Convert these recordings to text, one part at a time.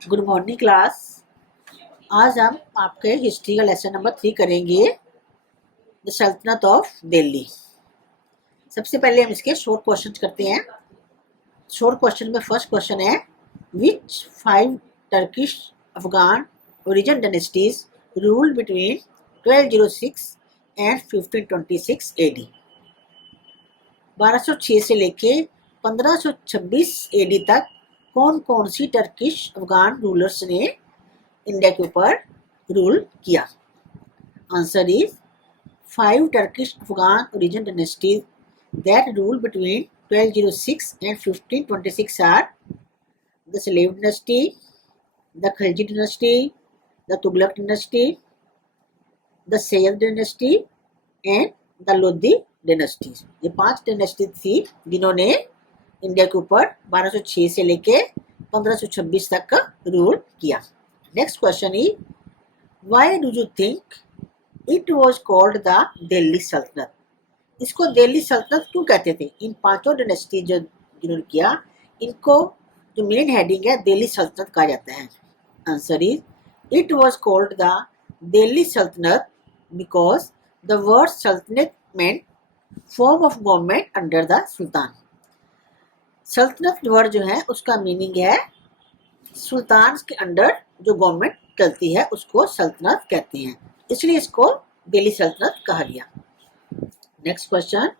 Good morning class. आज हम आपके हिस्ट्री का लेसन नंबर 3 करेंगे, द सल्तनत ऑफ दिल्ली। सबसे पहले हम इसके शॉर्ट क्वेश्चन करते हैं। शॉर्ट क्वेश्चन में फर्स्ट क्वेश्चन है, which 5 Turkish Afghan origin dynasties ruled between 1206 and 1526 AD. 1206 से लेके 1526 एडी तक कौन कौन सी टर्किश अफगान रूलर्स ने इंडिया के ऊपर रूल किया? Answer is 5 Turkish Afghan origin dynasties that ruled between 1206 and 1526 are the Slave dynasty, the Khalji dynasty, the Tughlaq dynasty, the Sayyid dynasty and the Lodi dynasty। ये 5 dynasty थी जिन्होंने India के ऊपर 1206 से लेके 1526 तक का रूल किया। Next question is, why do you think it was called the Delhi सल्तनत? इसको दिल्ली सल्तनत क्यों कहते थे? इन पांचों डायनेस्टी जो जिन्होंने किया, इनको जो मेन हेडिंग है दिल्ली सल्तनत कहा जाता है। Answer is, it was called the Delhi सल्तनत बिकॉज द वर्ड सल्तनत meant form of government under the सुल्तान। सल्तनत वर्ड जो है उसका मीनिंग है सुल्तान के अंडर जो गवर्नमेंट चलती है उसको सल्तनत कहते हैं, इसलिए इसको दिल्ली सल्तनत कहा गया। Next question,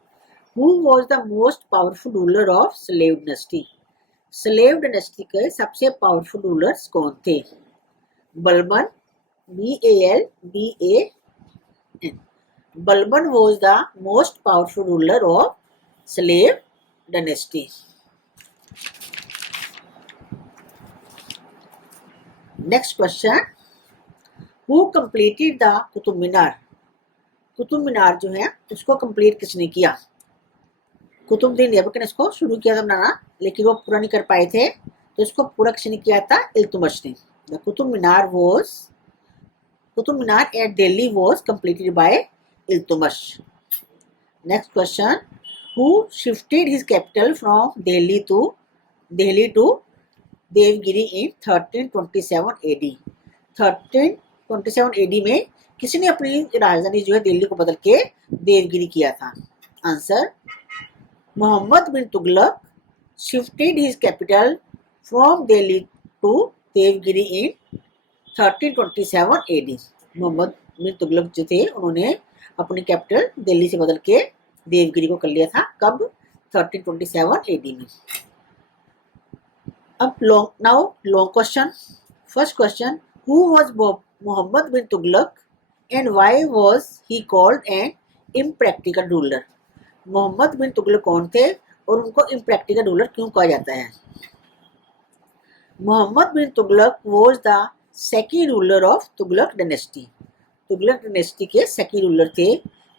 who was the most powerful ruler of slave dynasty? Slave dynasty के सबसे पावरफुल रूलर्स कौन थे? Balban, BALBAN। Balban was the most powerful ruler of slave dynasty. Next question, who completed the Qutub Minar? Qutub Minar जो है उसको कंप्लीट किसने किया? कुतुबुद्दीन ऐबक ने इसको शुरू किया था बनाना, लेकिन वो पूरा नहीं कर पाए थे, तो इसको पूरा किसने किया था? इल्तुतमिश ने। The Qutub Minar at Delhi was completed by Iltutmish. Next question, who shifted his capital from Delhi to Devagiri in 1327 AD? 1327 AD में किसने अपनी राजधानी जो है दिल्ली को बदल के देवगिरी किया था? Answer, Mohammed bin Tughlaq shifted his capital from Delhi to Devagiri in 1327 AD. Mohammed bin Tughlaq जो थे उन्होंने अपनी कैपिटल दिल्ली से बदल के देवगिरी को कर लिया था। कब? 1327 एडी में। अब long question. First question, who was Mohammed bin Tughlaq and why was he called an impractical ruler? Mohammed bin Tughlaq कौन थे और उनको impractical ruler क्यों कहा जाता है? Mohammad bin Tughlaq was the second ruler of Tughlaq dynasty। Tughlaq dynasty के second ruler थे।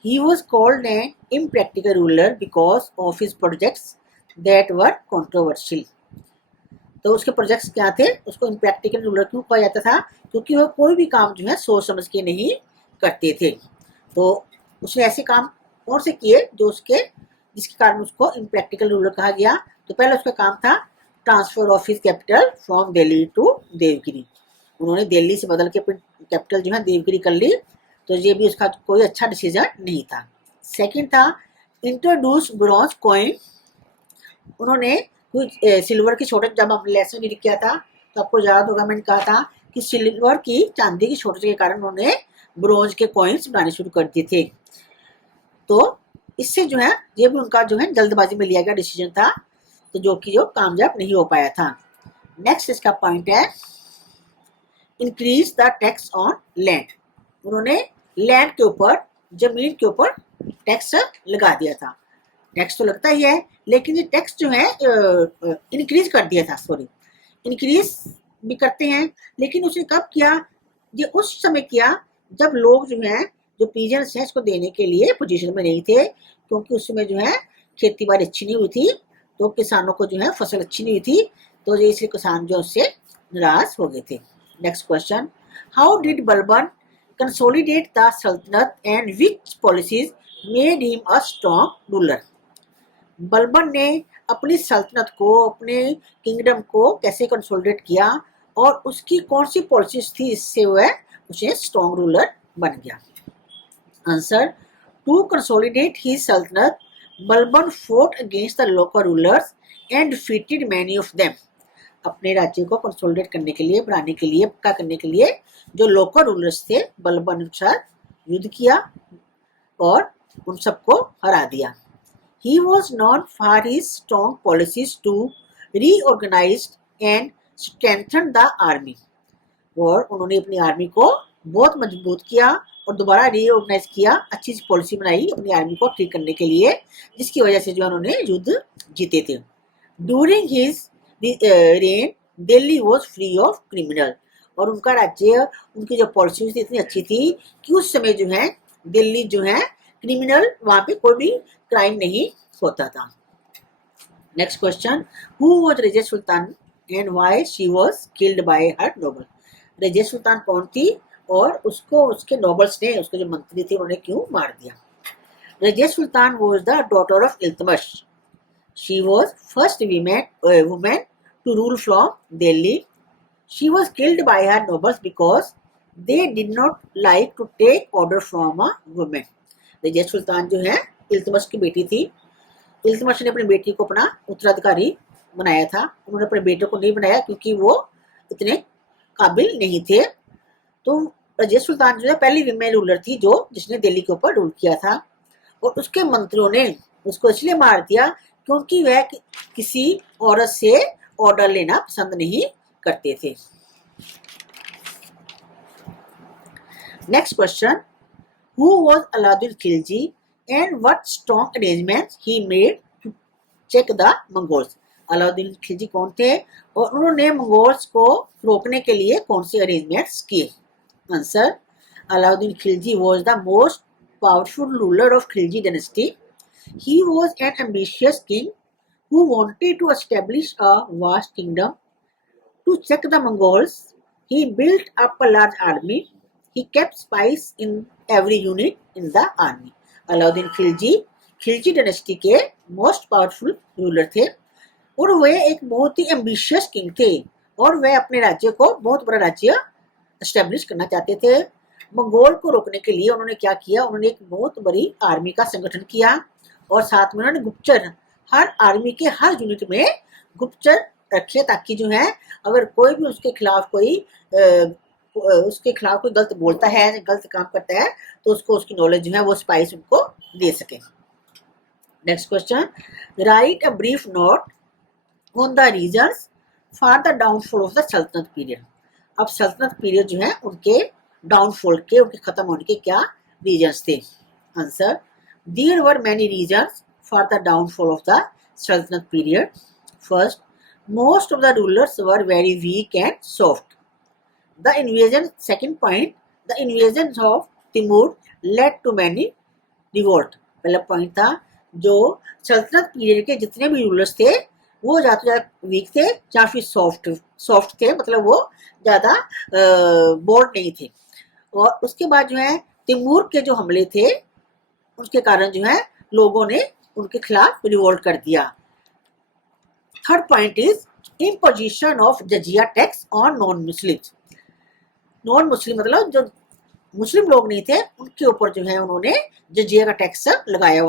He was called an impractical ruler because of his projects that were controversial। तो उसके प्रोजेक्ट्स क्या थे? उसको इम्प्रैक्टिकल रूलर क्यों कहा जाता था? क्योंकि वो कोई भी काम जो है सोच समझ के नहीं करते थे। तो उसने ऐसे काम कौन से किए जिसके कारण उसको इम्प्रैक्टिकल रूलर कहा गया? तो पहले उसका काम था transfer of his capital from Delhi to Devagiri. उन्होंने दिल्ली से बदल के कैपिटल जो है देवगिरी कर ली, तो ये भी उसका कोई अच्छा डिसीजन नहीं था। सेकेंड था इंट्रोड्यूस ब्रॉन्ज कॉइन। उन्होंने कुछ सिल्वर की छोटे, जब हमने लेसन रीड किया था तो आपको याद होगा मैंने कहा था कि सिल्वर की, चांदी की शॉर्टेज के कारण उन्होंने ब्रोंज के कॉइन्स बनाने शुरू कर दिए थे। तो इससे जो है ये भी उनका जो है जल्दबाजी में लिया गया डिसीजन था, तो जो कामयाब नहीं हो पाया था। नेक्स्ट इसका पॉइंट है, increase the tax on land. उन्होंने लैंड के ऊपर, जमीन के ऊपर टैक्स लगा दिया था। टैक्स तो लगता ही है, लेकिन ये टैक्स जो है इंक्रीज कर दिया था। इंक्रीज भी करते हैं, लेकिन उसने कब किया? ये उस समय किया जब लोग जो हैं, जो पीजेंट्स हैं, इसको देने के लिए पोजीशन में नहीं थे, क्योंकि उस समय जो है खेती बाड़ी अच्छी नहीं हुई थी, तो किसानों को जो है फसल अच्छी नहीं हुई थी, तो ये इसलिए किसान जो उससे नाराज हो गए थे। Next question, how did Balban consolidate the सल्तनत and which policies made him a strong ruler? Balban ने अपनी सल्तनत को, अपने किंगडम को कैसे कंसोलिडेट किया और उसकी कौन सी पॉलिसीज थी इससे वह उसे स्ट्रॉन्ग रूलर बन गया? आंसर, टू कंसोलिडेट हिज सल्तनत Balban fort against the local rulers and defeated many of them. अपने राज्य को कंसोलिडेट करने के लिए, बढ़ाने के लिए, पक्का करने के लिए जो लोकल रूलर्स थे बलबन के साथ युद्ध किया और उन सबको हरा दिया। He was known for his strong policies to reorganize and strengthen the army. और उन्होंने अपनी आर्मी को बहुत मजबूत किया और दोबारा रीऑर्गेनाइज किया, अच्छी सी पॉलिसी बनाई अपनी आर्मी को ठीक करने के लिए, जिसकी वजह से जो उन्होंने युद्ध जीते थे। During his rain Delhi was free of criminal. और उनका राज्य, उनकी जो पॉलिसी थी इतनी अच्छी थी कि उस समय जो है दिल्ली जो है क्रिमिनल, वहां पे कोई भी क्राइम नहीं होता था। Next question, who was Razia Sultan and why she was killed by her noble. Razia Sultan कौन थी और उसको उसके नोबल्स ने, उसके जो मंत्री थे उन्होंने क्यों मार दिया? Razia Sultan was the daughter of Iltutmish. She was first women to rule from Delhi. She was killed by her nobles because they did not like to take order from a woman. Razia Sultan जो है इल्तुतमिश की बेटी थी। इल्तुतमिश ने अपनी बेटी को अपना उत्तराधिकारी बनाया था। उन्होंने अपने बेटे को नहीं बनाया क्योंकि वो इतने काबिल नहीं थे। तो रजिया सुल्तान जो है पहली विमेन रूलर थी जो जिसने दिल्ली के ऊपर रूल किया था। और उसके मंत्रियों ने उसको इसलिए मार दिया क्योंकि वह किसी औरत से ऑर्डर लेना पसंद नहीं करते थे। Next question, who was Alauddin Khilji and what strong arrangements he made to check the Mongols? Alauddin Khilji कौन थे और उन्होंने मंगोल्स को रोकने के लिए कौन से अरेंजमेंट्स किए? Answer, Alauddin Khilji was the most powerful ruler of Khilji dynasty. He was an ambitious king who wanted to establish a vast kingdom. To check the Mongols, he built up a large army. He kept spies in every unit in the army. Alauddin Khilji dynasty के most powerful ruler थे और वे एक बहुत ही ambitious king थे और वे अपने राज्य को बहुत बड़ा राज्य एस्टेब्लिश करना चाहते थे। मंगोल को रोकने के लिए उन्होंने क्या किया? उन्होंने एक बहुत बड़ी आर्मी का संगठन किया और साथ में उन्होंने गुप्तचर, हर आर्मी के हर यूनिट में गुप्तचर रखे ताकि जो है अगर कोई भी उसके खिलाफ कोई गलत बोलता है, गलत काम करता है तो उसको उसकी नॉलेज जो है वो स्पाइस उनको दे सके। Next question, right a brief note on the reasons for the downfall of the सल्तनत पीरियड। अब सल्तनत पीरियड जो है उनके डाउनफॉल के, उनके खत्म होने के क्या रीजंस थे? Answer, there were many reasons for the downfall of the सल्तनत period. First, most of the rulers were very weak and soft. The invasion, second point, the invasions of Timur led to many revolt. पहला point था जो सल्तनत period के जितने भी rulers थे वो ज़्यादा वीक थे या फिर सॉफ्ट थे, मतलब वो ज़्यादा बोल्ड नहीं थे। और उसके बाद जो है तिमूर के जो हमले थे उसके कारण जो है लोगों ने उनके खिलाफ रिवोल्ट कर दिया। Third point is imposition of jizya tax on non Muslims. Non Muslim मतलब जो मुस्लिम लोग नहीं थे उनके ऊपर जो है उन्होंने जजिया का टैक्स लगाया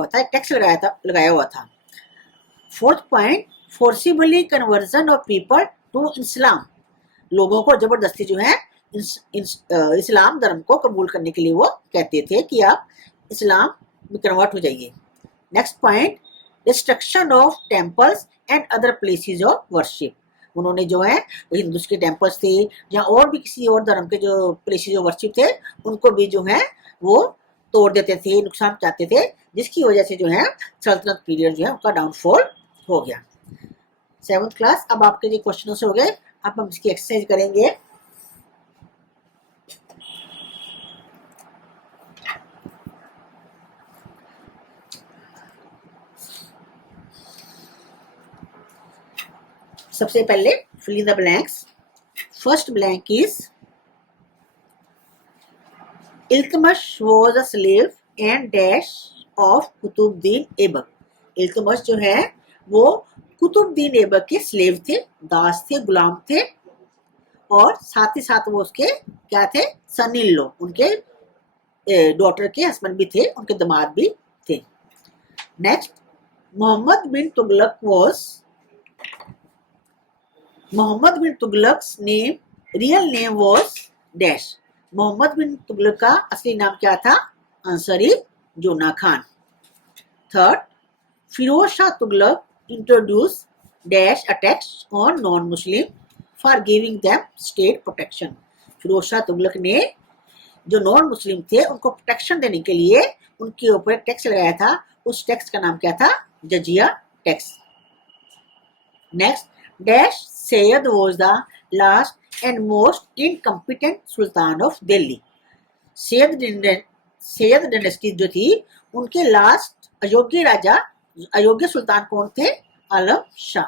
हुआ था। Fourth point, forcibly conversion of people to Islam. लोगों को जबरदस्ती जो है इस्लाम धर्म को कबूल करने के लिए वो कहते थे कि आप इस्लाम में कन्वर्ट हो जाइए। Next point, destruction of temples and other places of worship. उन्होंने जो है हिंदूज के टेम्पल्स थे या और भी किसी और धर्म के जो प्लेसेस ऑफ वर्शिप थे उनको भी जो है वो तोड़ देते थे, नुकसान पहुंचाते थे, जिसकी वजह से जो है सल्तनत पीरियड जो है उनका डाउनफॉल हो गया। 7th क्लास, अब आपके जो क्वेश्चन हो गए, अब हम इसकी एक्सरसाइज करेंगे। सबसे पहले fill in the blanks. First blank is Iltutmish was a slave and dash of Qutubuddin Aibak. Iltutmish जो है वो कुतुबुद्दीन ऐबक के स्लेव थे, दास थे, गुलाम थे और साथ ही साथ वो उसके क्या थे, सन इन लॉ, उनके डॉटर के हस्बैंड भी थे, उनके दामाद भी थे। Next, Muhammad bin Tughlaq name, real name was dash. Muhammad bin Tughlaq का असली नाम क्या था? Answer is Jauna Khan. Third, Firoz Shah Tughlaq introduce dash attacks on non Muslim for giving them state protection. Firoz Shah Tughlaq ने जो नॉन मुस्लिम थे उनको प्रोटेक्शन देने के लिए उनके ऊपर टैक्स लगाया था, उस टैक्स का नाम क्या था? Jizya tax. Next, dash Sayyid was the last and most incompetent sultan of Delhi. Sayyid dynasty जो थी उनके लास्ट अयोग्य सुल्तान कौन थे? Alam Shah.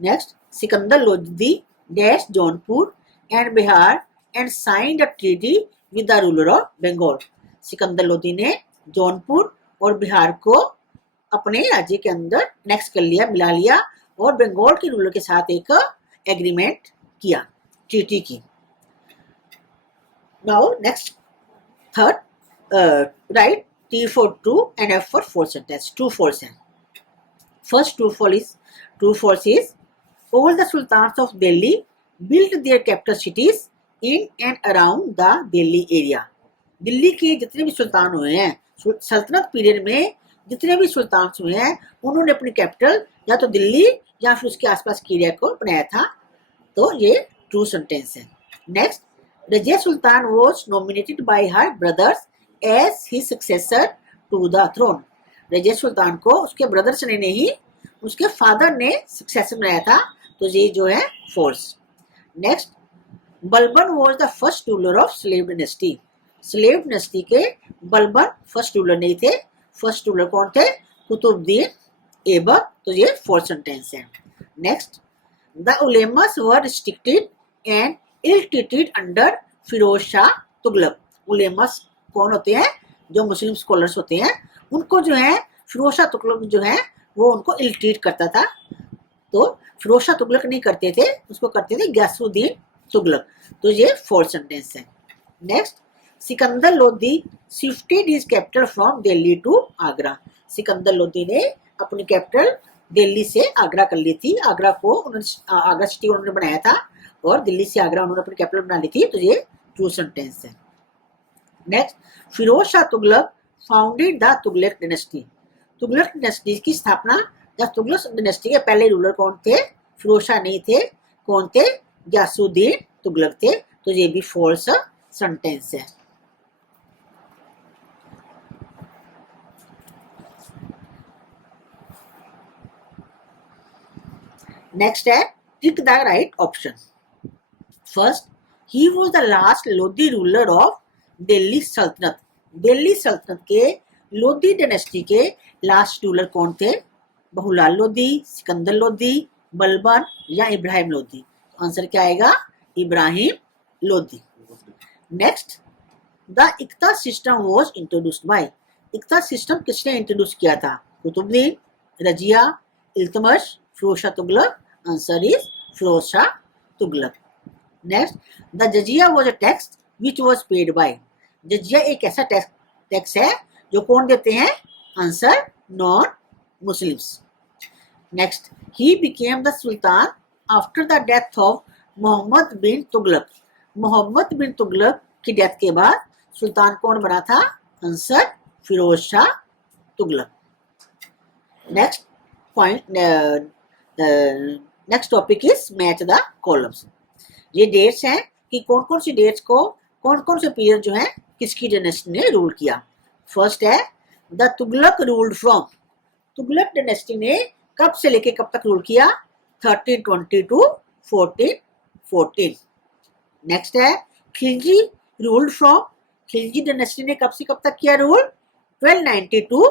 Next, Sikandar Lodi dash Jaunpur and Bihar and signed a treaty with the ruler of Bengal. Sikandar Lodi ने जौनपुर और बिहार को अपने राज्य के अंदर नेक्स कर लिया, मिला लिया और बंगाल के रूलर के साथ एक एग्रीमेंट किया, ट्रीटी की। Now next, third, right T for true and F for false sentence. True false है। First true false is all the sultans of Delhi built their capital cities in and around the Delhi area. Delhi के जितने भी सुल्तान हुए हैं, सल्तनत period में जितने भी सुल्तान हुए हैं, उन्होंने अपनी कैपिटल या तो दिल्ली या फिर उसके आसपास के एरिया को बनाया था। तो ये ट्रू सेंटेंस है। Next, Razia Sultan was nominated by her brothers as he successor to the throne. Razia Sultan को उसके ब्रदर्स ने नहीं, उसके फादर ने सक्सेसर बनाया था, तो ये जो है false. Next, Balban was the first ruler of slave dynasty. Slave dynasty के बलबन फर्स्ट रूलर नहीं थे, फर्स्ट रूलर कौन थे? कुतुबुद्दीन ऐबक, तो ये फॉल्स सेंटेंस है। Next, the ulemas were restricted and ill treated under Firoz Shah Tughlaq. Ulemas कौन होते हैं? जो मुस्लिम स्कॉलर्स होते हैं, उनको जो है फिरोज शाह तुगलक जो है वो उनको इल ट्रीट करता था। तो फिरोज शाह तुगलक नहीं करते थे, उसको करते थे गयासुद्दीन तुगलक, तो ये फॉल्स सेंटेंस है। Next, Sikandar Lodi shifted his capital from Delhi to Agra. Sikandar Lodi ने अपनी कैपिटल दिल्ली से आगरा कर ली थी। आगरा सिटी उन्होंने बनाया था और दिल्ली से आगरा उन्होंने अपनी कैपिटल बना ली थी, तो ये ट्रू सेंटेंस है। Next, Firoz Shah Tughlaq founded the Tughlaq dynasty. Tughlaq dynasty की स्थापना या तुगलक डायनेस्टी के पहले रूलर कौन थे? फिरोज शाह नहीं थे, कौन थे? गयासुद्दीन तुगलक थे, तो ये भी फॉल्स सेंटेंस है। नेक्स्ट है tick the right option. First, he was the last Lodhi ruler of Delhi सल्तनत। दिल्ली सल्तनत के लोधी डायनेस्टी के लास्ट रूलर कौन थे? बहुलाल लोधी, सिकंदर लोधी, बलबन या इब्राहिम लोधी। आंसर क्या आएगा? Ibrahim Lodhi. Next, the iqta system was introduced by. Iqta system किसने इंट्रोड्यूस किया था? Qutbuddin, Razia, Iltutmish, Firoz Shah Tughlaq. Answer is Firoz Shah Tughlaq. Next, the jizya was a tax which was paid by. Jizya एक ऐसा टैक्स है जो कौन देते हैं? Answer non Muslims. Next, he became the sultan after the death of Muhammad bin Tughlaq. Muhammad bin Tughlaq की डेथ के बाद सुल्तान कौन बना था? Answer Firoz Shah Tughlaq. Next point, next topic is match the columns. ये डेट्स हैं कि कौन कौन सी डेट्स को कौन कौन से पीरियड जो है किसकी डायनेस्टी ने रूल किया। फर्स्ट है the Tughlaq ruled from. Tughlaq dynasty ने कब से लेके कब तक रूल किया? 1320 टू 1414। नेक्स्ट है Khilji ruled from. Khilji dynasty ने कब से कब तक किया रूल? 1290 टू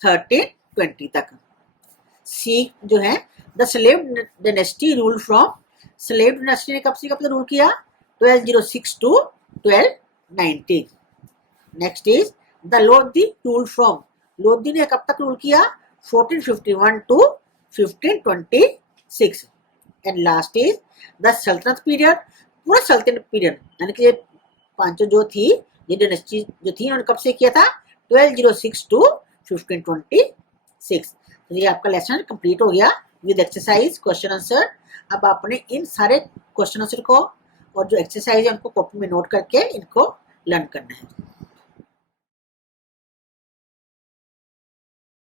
1320 तक। सी जो है the slave dynasty rule from. Slave dynasty ने कब से कब तक रूल किया? 1206 to 1290। Next is the Lodhi rule from. Lodhi ने कब तक रूल किया? 1451 to 1526। And last is the सल्तनत पीरियड। पूरा सल्तनत पीरियड यानी कि ये पांचों जो थी, ये डायनेस्टी जो थी, उन्होंने कब से किया था? 1206 टू 1526। तो ये आपका लेसन कंप्लीट हो गया विद एक्सरसाइज क्वेश्चन आंसर। अब आपने इन सारे क्वेश्चन आंसर को और जो एक्सरसाइज है उनको कॉपी में नोट करके इनको लर्न करना है।